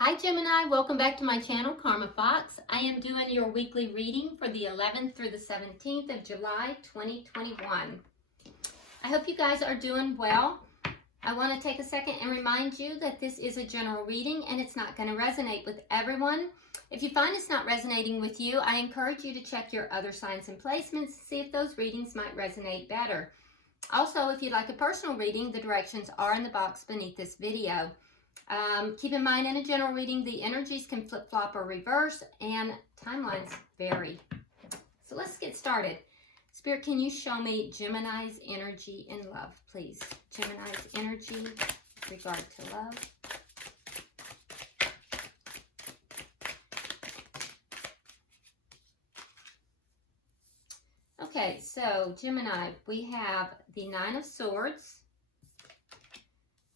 Hi Gemini, welcome back to my channel, Karma Fox. I am doing your weekly reading for the 11th through the 17th of July 2021. I hope you guys are doing well. I want to take a second and remind you that this is a general reading and it's not going to resonate with everyone. If you find it's not resonating with you, I encourage you to check your other signs and placements to see if those readings might resonate better. Also, if you'd like a personal reading, the directions are in the box beneath this video. Keep in mind, in a general reading, the energies can flip-flop or reverse, and timelines vary. So let's get started. Spirit, can you show me Gemini's energy in love, please? Gemini's energy with regard to love. Okay, so Gemini, we have the Nine of Swords.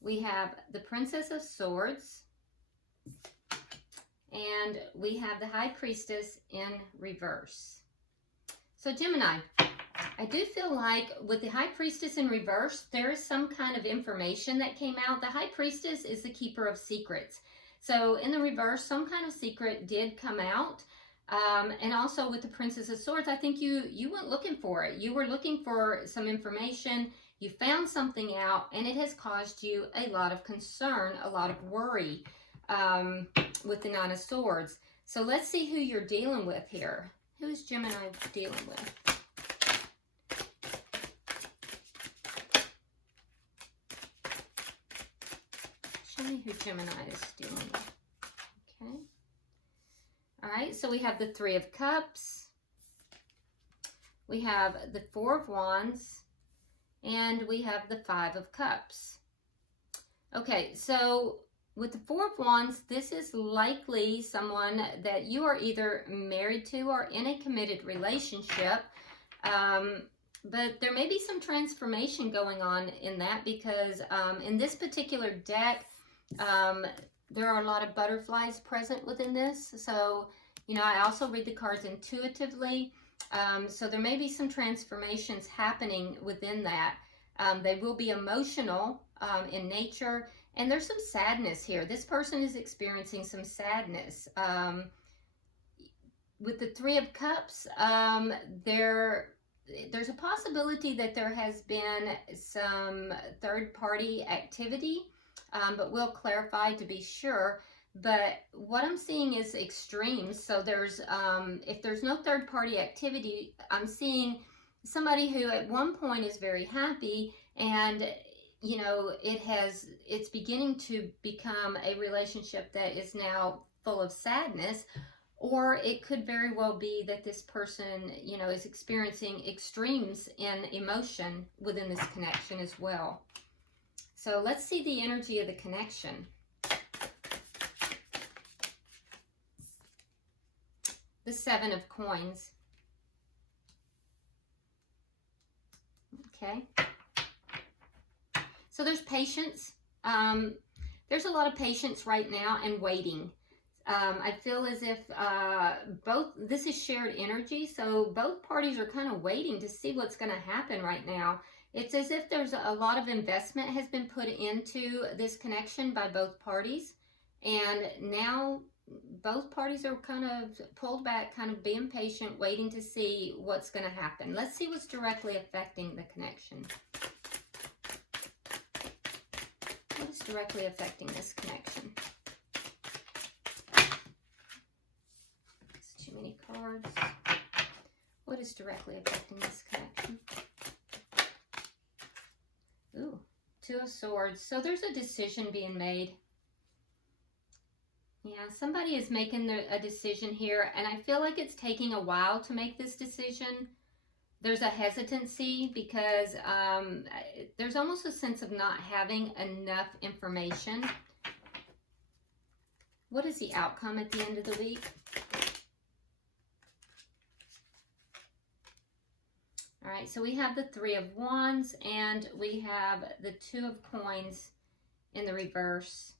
We have the Princess of Swords, and we have the High Priestess in reverse. So Gemini, I do feel like with the High Priestess in reverse, there is some kind of information that came out. The High Priestess is the keeper of secrets. So in the reverse, some kind of secret did come out. And also with the Princess of Swords, I think you went looking for it. You were looking for some information. You found something out, and it has caused you a lot of concern, a lot of worry with the Nine of Swords. So let's see who you're dealing with here. Who is Gemini dealing with? Show me who Gemini is dealing with. Okay. All right, so we have the Three of Cups. We have the Four of Wands. And we have the Five of Cups. Okay, so with the Four of Wands, this is likely someone that you are either married to or in a committed relationship. But there may be some transformation going on in that because in this particular deck, there are a lot of butterflies present within this. So, you know, I also read the cards intuitively. So there may be some transformations happening within that. They will be emotional in nature, and there's some sadness here. This person is experiencing some sadness. With the Three of Cups, there's a possibility that there has been some third-party activity, but we'll clarify to be sure. But what I'm seeing is extremes. So there's, if there's no third-party activity, I'm seeing somebody who at one point is very happy and, you know, it's beginning to become a relationship that is now full of sadness. Or it could very well be that this person, you know, is experiencing extremes in emotion within this connection as well. So let's see the energy of the connection. The Seven of Coins. Okay. So there's patience. There's a lot of patience right now and waiting. I feel as if this is shared energy, so both parties are kind of waiting to see what's going to happen right now. It's as if there's a lot of investment has been put into this connection by both parties, and now both parties are kind of pulled back, kind of being patient, waiting to see what's going to happen. Let's see what's directly affecting the connection. What is directly affecting this connection? It's too many cards. What is directly affecting this connection? Ooh, Two of Swords. So there's a decision being made. Yeah, somebody is making a decision here, and I feel like it's taking a while to make this decision. There's a hesitancy because there's almost a sense of not having enough information. What is the outcome at the end of the week? All right, so we have the Three of Wands, and we have the Two of Coins in the reverse.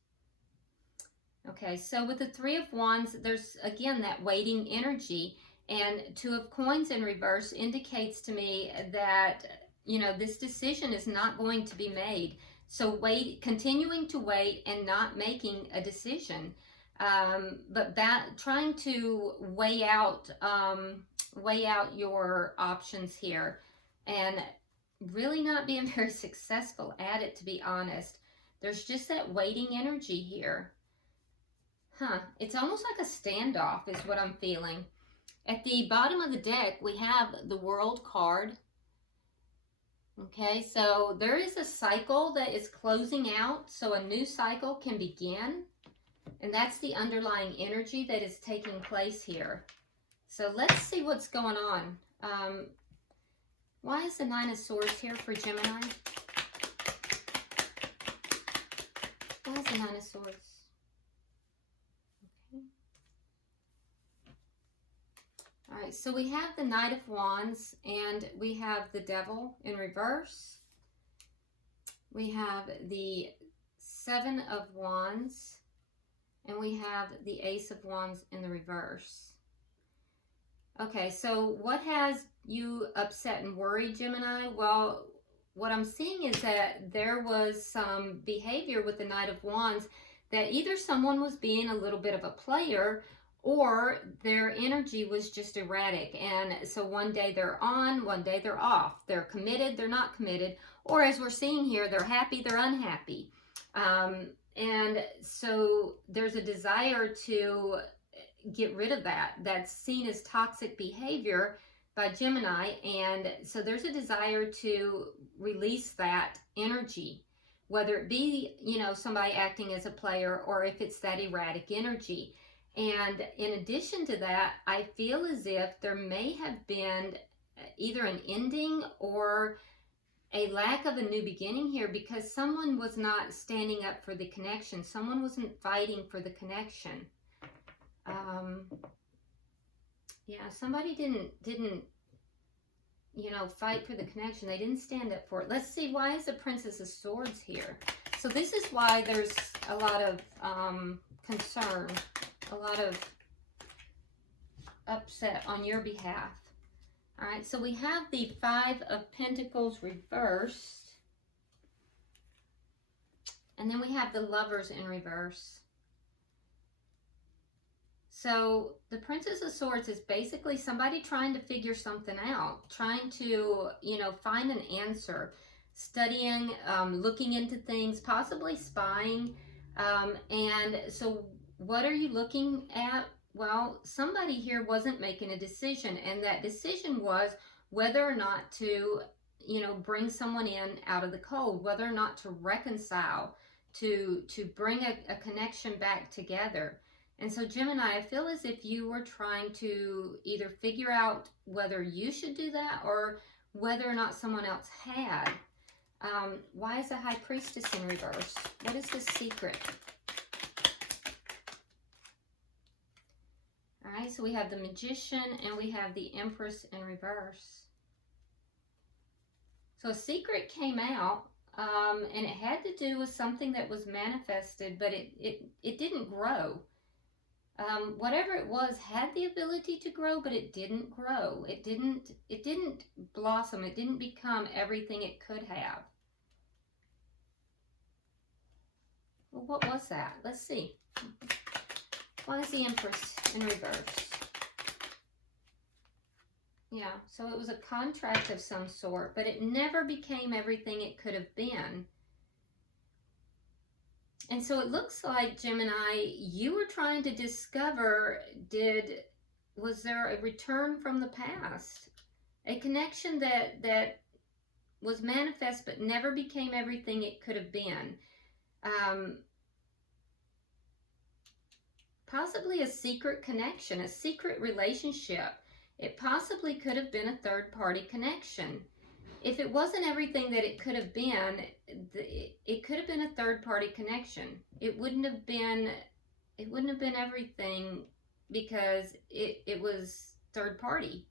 Okay, so with the Three of Wands, there's, again, that waiting energy. And Two of Coins in reverse indicates to me that, you know, this decision is not going to be made. So continuing to wait and not making a decision. But trying to weigh out your options here, and really not being very successful at it, to be honest. There's just that waiting energy here. It's almost like a standoff is what I'm feeling. At the bottom of the deck, we have the World card. Okay, so there is a cycle that is closing out, so a new cycle can begin. And that's the underlying energy that is taking place here. So let's see what's going on. Why is the Nine of Swords here for Gemini? Why is the Nine of Swords? Okay. All right, so we have the Knight of Wands, and we have the Devil in reverse. We have the Seven of Wands, and we have the Ace of Wands in the reverse. Okay, so what has you upset and worried, Gemini? Well, what I'm seeing is that there was some behavior with the Knight of Wands that either someone was being a little bit of a player, or their energy was just erratic. And so one day they're on, one day they're off. They're committed, they're not committed. Or as we're seeing here, they're happy, they're unhappy. And so there's a desire to get rid of that. That's seen as toxic behavior by Gemini. And so there's a desire to release that energy, whether it be, you know, somebody acting as a player, or if it's that erratic energy. And in addition to that, I feel as if there may have been either an ending or a lack of a new beginning here, because someone was not standing up for the connection. Someone wasn't fighting for the connection. Yeah, somebody didn't, you know, fight for the connection. They didn't stand up for it. Let's see, why is the Princess of Swords here? So this is why there's a lot of concern, a lot of upset on your behalf. All right, so we have the Five of Pentacles reversed. And then we have the Lovers in reverse. So the Princess of Swords is basically somebody trying to figure something out, trying to, you know, find an answer, studying, looking into things, possibly spying. And so what are you looking at? Well, somebody here wasn't making a decision, and that decision was whether or not to, you know, bring someone in out of the cold, whether or not to reconcile, to bring a connection back together. And so Gemini, I feel as if you were trying to either figure out whether you should do that or whether or not someone else had. Why is the High Priestess in reverse? What is the secret? All right, so we have the Magician and we have the Empress in reverse. So a secret came out, and it had to do with something that was manifested, but it didn't grow. Whatever it was had the ability to grow, but it didn't grow. It didn't blossom. It didn't become everything it could have. Well, what was that? Let's see. Why is the Empress in reverse? Yeah, so it was a contract of some sort, but it never became everything it could have been. And so it looks like, Gemini, you were trying to discover, was there a return from the past? A connection that was manifest but never became everything it could have been. Possibly a secret connection, a secret relationship. It possibly could have been a third-party connection. If it wasn't everything that it could have been, it could have been a third-party connection. It wouldn't have been everything because it was third-party.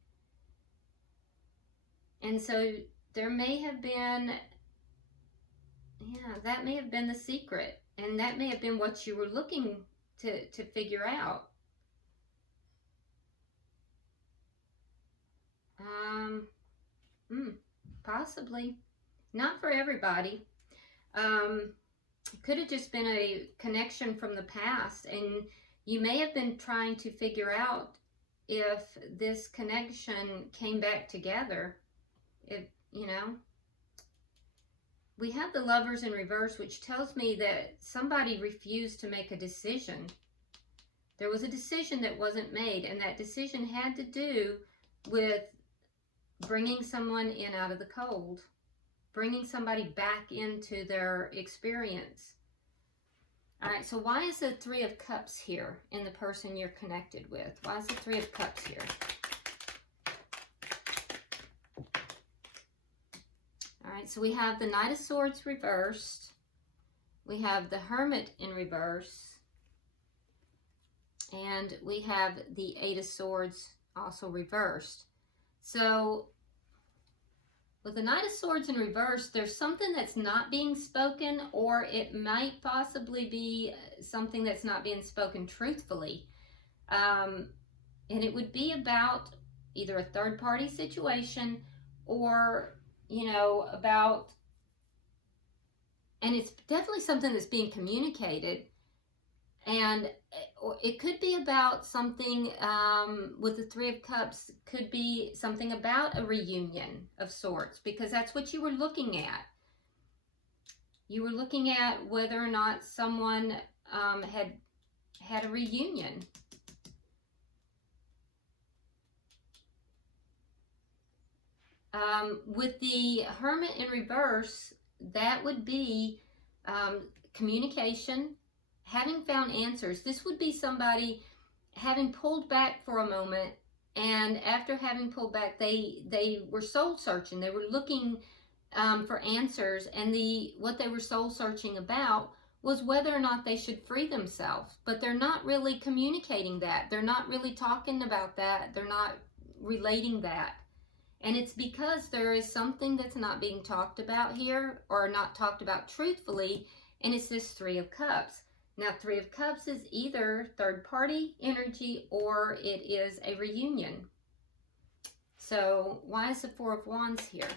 And so there may have been, yeah, that may have been the secret, and that may have been what you were looking to figure out. Possibly. Not for everybody. It could have just been a connection from the past, and You may have been trying to figure out if this connection came back together. If, you know, we have the Lovers in reverse, which tells me that somebody refused to make a decision. There was a decision that wasn't made, and that decision had to do with bringing someone in out of the cold, bringing somebody back into their experience. All right, so why is the Three of Cups here in the person you're connected with? Why is the Three of Cups here? All right, so we have the Knight of Swords reversed. We have the Hermit in reverse. And we have the Eight of Swords also reversed. So with the Knight of Swords in reverse, there's something that's not being spoken, or it might possibly be something that's not being spoken truthfully. And it would be about either a third-party situation or, you know, about, and it's definitely something that's being communicated. And it could be about something with the Three of Cups, could be something about a reunion of sorts, because that's what you were looking at. You were looking at whether or not someone had a reunion. With the Hermit in reverse, that would be communication, having found answers. This would be somebody having pulled back for a moment, and after having pulled back, they were soul searching. They were looking for answers, and what they were soul searching about was whether or not they should free themselves. But they're not really communicating that. They're not really talking about that. They're not relating that. And it's because there is something that's not being talked about here, or not talked about truthfully, and it's this Three of Cups. Now, Three of Cups is either third-party energy or it is a reunion. So why is the Four of Wands here?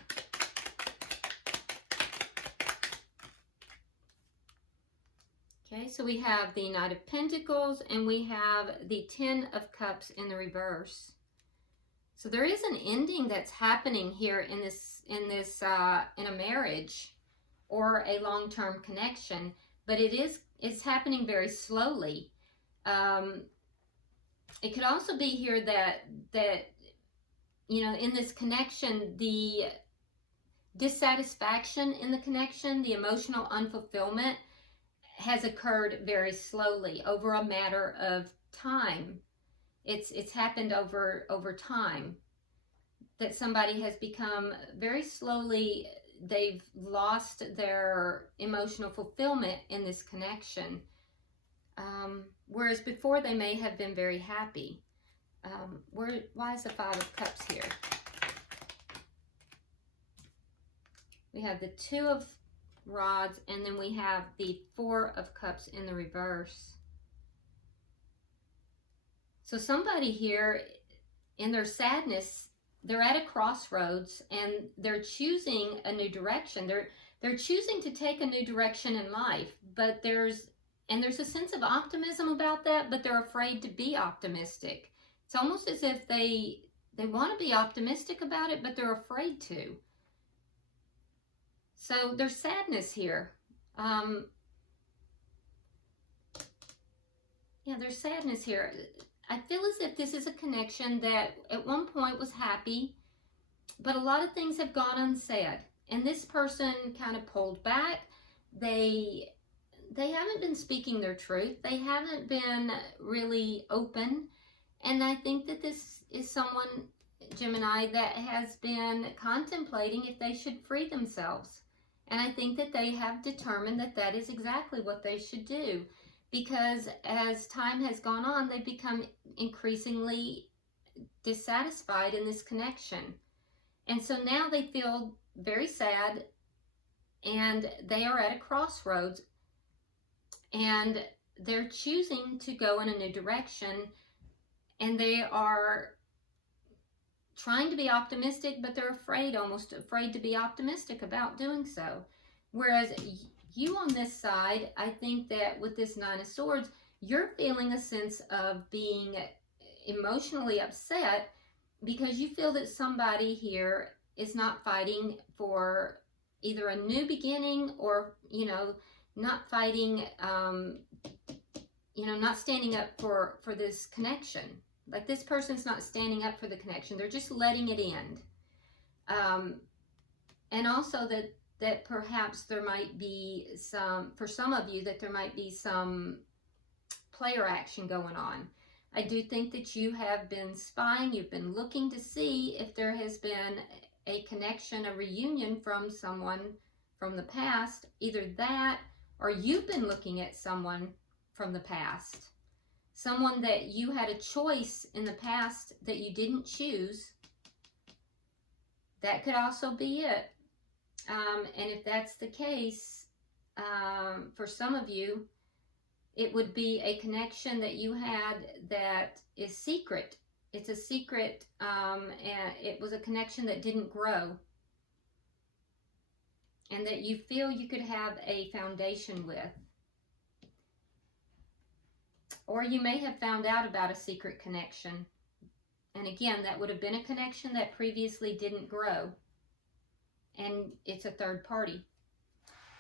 Okay, so we have the Knight of Pentacles and we have the Ten of Cups in the reverse. So there is an ending that's happening here in a marriage or a long-term connection, but it's happening very slowly. It could also be here that you know, in this connection, the dissatisfaction in the connection, the emotional unfulfillment has occurred very slowly over a matter of time. It's happened over time, that somebody has become very slowly, they've lost their emotional fulfillment in this connection. Whereas before they may have been very happy. Why is the Five of Cups here? We have the Two of Rods, and then we have the Four of Cups in the reverse. So somebody here, in their sadness, they're at a crossroads and they're choosing a new direction. They're choosing to take a new direction in life, but there's a sense of optimism about that, but they're afraid to be optimistic. It's almost as if they want to be optimistic about it, but they're afraid to. So there's sadness here. Yeah, there's sadness here. I feel as if this is a connection that at one point was happy, but a lot of things have gone unsaid. And this person kind of pulled back. They haven't been speaking their truth. They haven't been really open. And I think that this is someone, Gemini, that has been contemplating if they should free themselves. And I think that they have determined that that is exactly what they should do. Because as time has gone on, they've become increasingly dissatisfied in this connection. And so now they feel very sad, and they are at a crossroads, and they're choosing to go in a new direction, and they are trying to be optimistic, but they're almost afraid to be optimistic about doing so. Whereas you on this side, I think that with this Nine of Swords, you're feeling a sense of being emotionally upset because you feel that somebody here is not fighting for either a new beginning or, you know, not fighting, you know, not standing up for this connection. Like this person's not standing up for the connection. They're just letting it end. And also that perhaps there might be some, for some of you, that there might be some player action going on. I do think that you have been spying. You've been looking to see if there has been a connection, a reunion from someone from the past. Either that, or you've been looking at someone from the past. Someone that you had a choice in the past that you didn't choose. That could also be it. And if that's the case, for some of you, it would be a connection that you had that is secret. It's a secret, and it was a connection that didn't grow. And that you feel you could have a foundation with. Or you may have found out about a secret connection. And again, that would have been a connection that previously didn't grow. And it's a third party.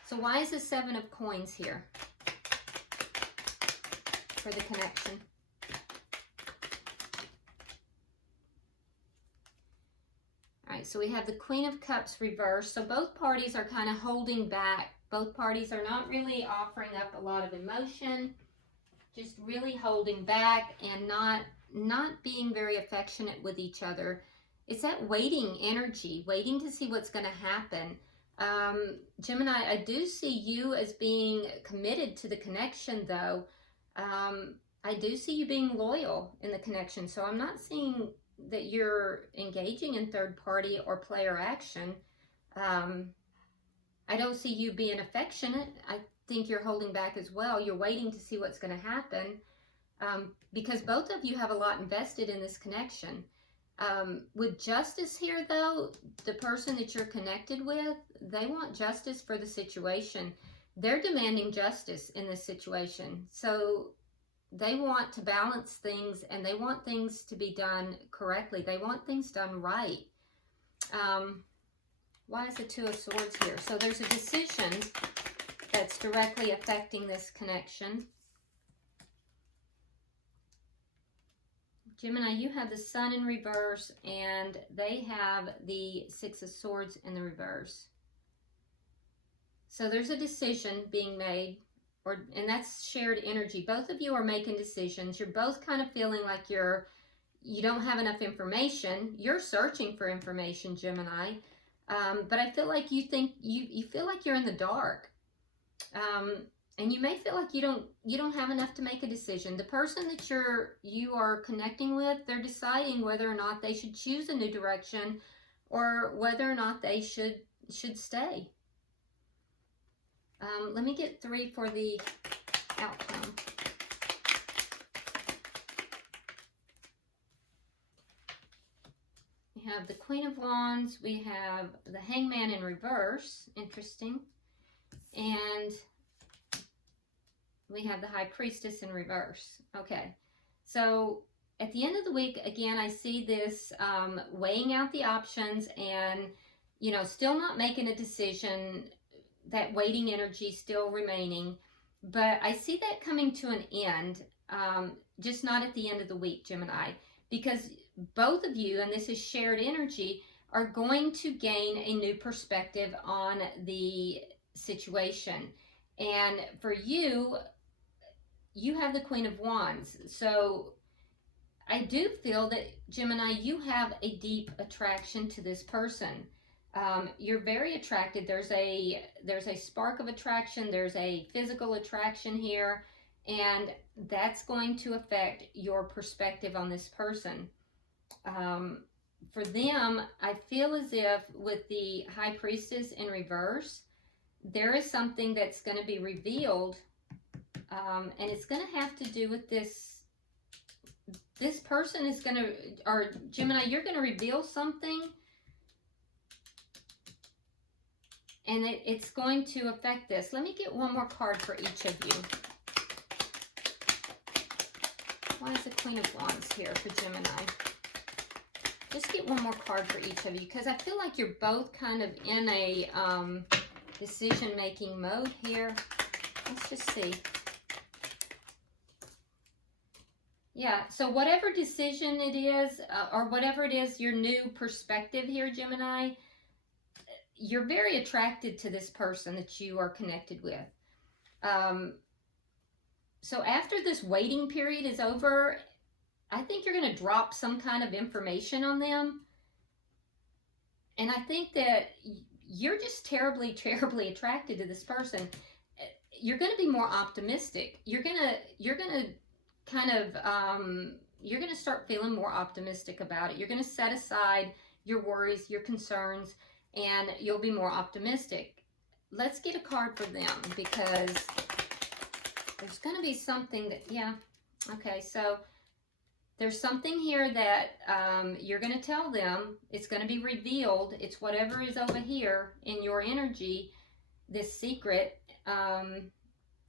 So why is the 7 of Coins here for the connection? All right, so we have the Queen of Cups reversed. So both parties are kind of holding back. Both parties are not really offering up a lot of emotion. Just really holding back and not being very affectionate with each other. It's that waiting energy, waiting to see what's going to happen. Gemini, I do see you as being committed to the connection, though. I do see you being loyal in the connection. So I'm not seeing that you're engaging in third party or player action. I don't see you being affectionate. I think you're holding back as well. You're waiting to see what's going to happen. Because both of you have a lot invested in this connection. With justice here, though, the person that you're connected with, they want justice for the situation. They're demanding justice in this situation. So they want to balance things, and they want things to be done correctly. They want things done right. Why is the 2 of Swords here? So there's a decision that's directly affecting this connection. Gemini, you have the Sun in reverse, and they have the 6 of Swords in the reverse. So there's a decision being made, and that's shared energy. Both of you are making decisions. You're both kind of feeling like you don't have enough information. You're searching for information, Gemini. But I feel like you feel like you're in the dark. And you may feel like you don't have enough to make a decision. The person that you are connecting with, they're deciding whether or not they should choose a new direction or whether or not they should stay. Let me get 3 for the outcome. We have the Queen of Wands. We have the Hangman in reverse. Interesting. And we have the High Priestess in reverse. Okay, so at the end of the week, again, I see this weighing out the options and, you know, still not making a decision, that waiting energy still remaining. But I see that coming to an end, just not at the end of the week, Gemini, because both of you, and this is shared energy, are going to gain a new perspective on the situation. And for you, you have the Queen of Wands. So I do feel that, Gemini, you have a deep attraction to this person. You're very attracted. There's a spark of attraction. There's a physical attraction here. And that's going to affect your perspective on this person. For them, I feel as if with the High Priestess in reverse, there is something that's going to be revealed. And it's going to have to do with this person is going to, or Gemini, you're going to reveal something, and it's going to affect this. Let me get one more card for each of you. Why is the Queen of Wands here for Gemini? Just get one more card for each of you, because I feel like you're both kind of in a decision-making mode here. Let's just see. Yeah, so whatever decision it is, or whatever it is, your new perspective here, Gemini, you're very attracted to this person that you are connected with. So after this waiting period is over, I think you're going to drop some kind of information on them. And I think that you're just terribly, terribly attracted to this person. You're going to be more optimistic. You're going to kind of, you're going to start feeling more optimistic about it. You're going to set aside your worries, your concerns, and you'll be more optimistic. Let's get a card for them, because there's going to be something that, yeah, okay, so there's something here that you're going to tell them. It's going to be revealed. It's whatever is over here in your energy, this secret,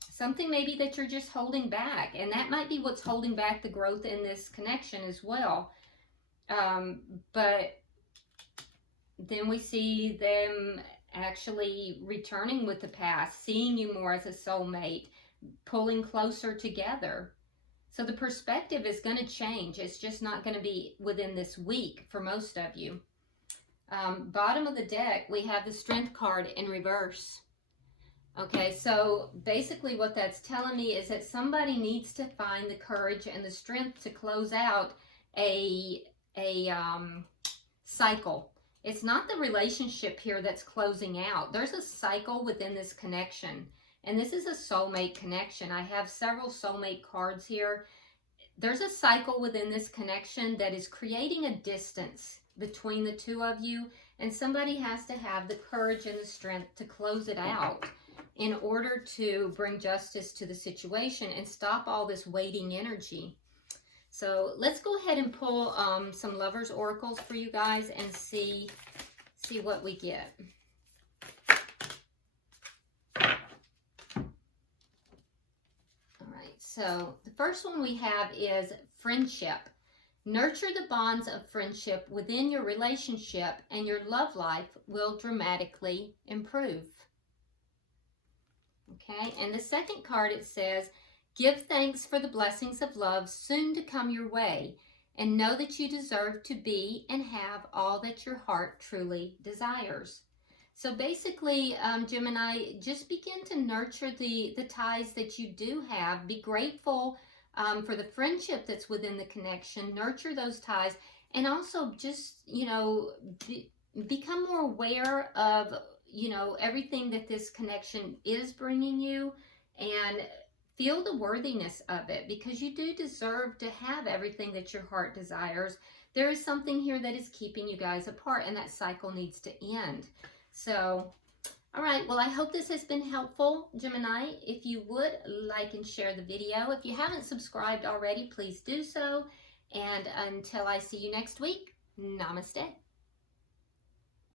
something maybe that you're just holding back, and that might be what's holding back the growth in this connection as well. But then we see them actually returning with the past, seeing you more as a soulmate, pulling closer together. So the perspective is going to change. It's just not going to be within this week for most of you. Bottom of the deck, we have the Strength card in reverse. Okay, so basically what that's telling me is that somebody needs to find the courage and the strength to close out a cycle. It's not the relationship here that's closing out. There's a cycle within this connection. And this is a soulmate connection. I have several soulmate cards here. There's a cycle within this connection that is creating a distance between the two of you. And somebody has to have the courage and the strength to close it out in order to bring justice to the situation and stop all this waiting energy. So let's go ahead and pull some lovers oracles for you guys and see what we get. So the first one we have is friendship. Nurture the bonds of friendship within your relationship, and your love life will dramatically improve. Okay, and the second card, it says, give thanks for the blessings of love soon to come your way, and know that you deserve to be and have all that your heart truly desires. So basically, Gemini, just begin to nurture the ties that you do have. Be grateful for the friendship that's within the connection. Nurture those ties. And also just, you know, become more aware of, you know, everything that this connection is bringing you. And feel the worthiness of it, because you do deserve to have everything that your heart desires. There is something here that is keeping you guys apart, and that cycle needs to end. So, all right, well, I hope this has been helpful, Gemini. If you would like and share the video. If you haven't subscribed already, please do so. And until I see you next week, namaste.